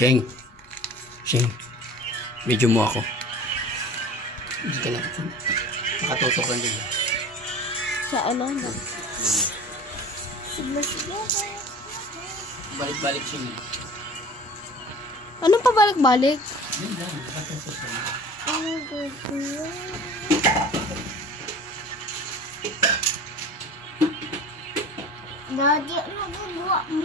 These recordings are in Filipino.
Sheng. Sheng. Medyo mo ako. Hindi ka na. Nakatutok lang din. Sa ano na? Sige. Balik-balik Sheng. Anong pabalik-balik? Yan lang. Nakatutok lang. Daddy, ano gagawa mo?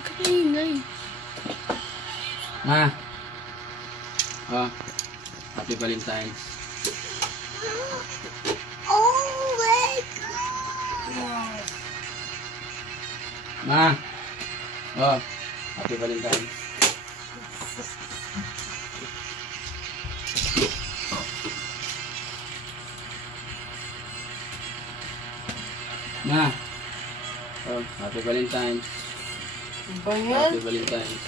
Kaingay. Ma. Oh. Happy Valentine's. Oh my God! Ma. Oh. Happy Valentine's. Ma. Oh, Happy Valentine's. Happy Valentine's.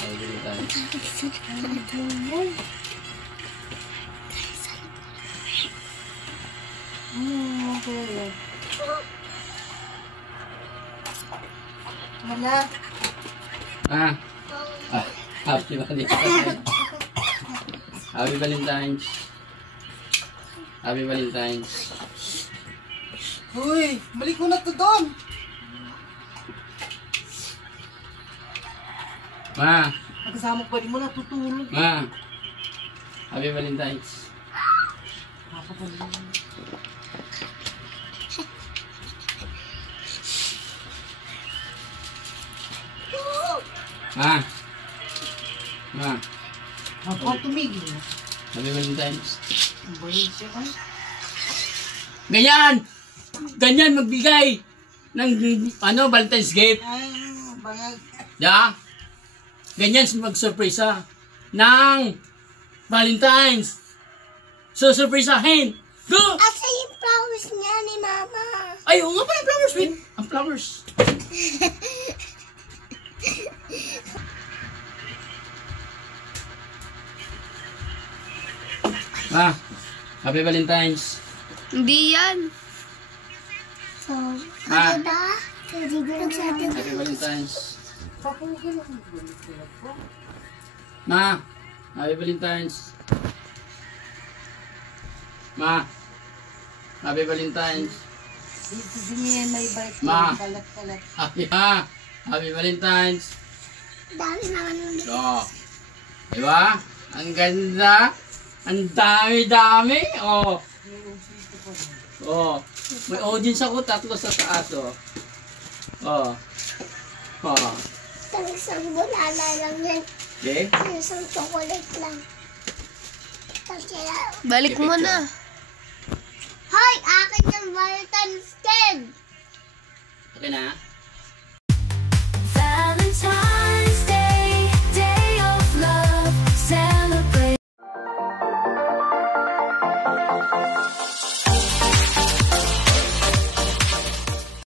Happy Valentine's. Hala. Ah. Happy Valentine's. Happy Valentine's. Happy Valentine's. Uy, balik mo na to doon. Ma. Pagkasama ko, balik mo na tutulog. Ma. Happy Valentine's. Ma. Ma. Ako tumigil. Happy Valentine's. Ang bayan siya ka. Ganyan! Ganyan magbigay ng Valentine's gift. Ay, bangag. Ya? Ganyan mag-surpresa ng Valentine's. So, surpresahin. Go! Asa yung flowers niya ni Mama? Ay, oo nga pa yung flowers, wait. Ang flowers. Ma, Happy Valentine's. Hindi yan. So, Ah. ano ba? Nagsabi ko. Happy Valentine's. Papugin ako ng balik sila po. Ma, Happy Valentine's. Ma, Happy Valentine's. Dito din yan may balik Ma. kalat-kalat. Happy Valentine's. Dami naman nun. So, diba? Ang ganda. Ang dami-dami. Oh. Oh. May audience ako, 3 sa taas. Oh. Oh. Oh. Isang bulala lang yan. Okay? Isang chocolate lang. Tapos Balik mo na. Hoy! Akin yung Valentine's 10! Okay na?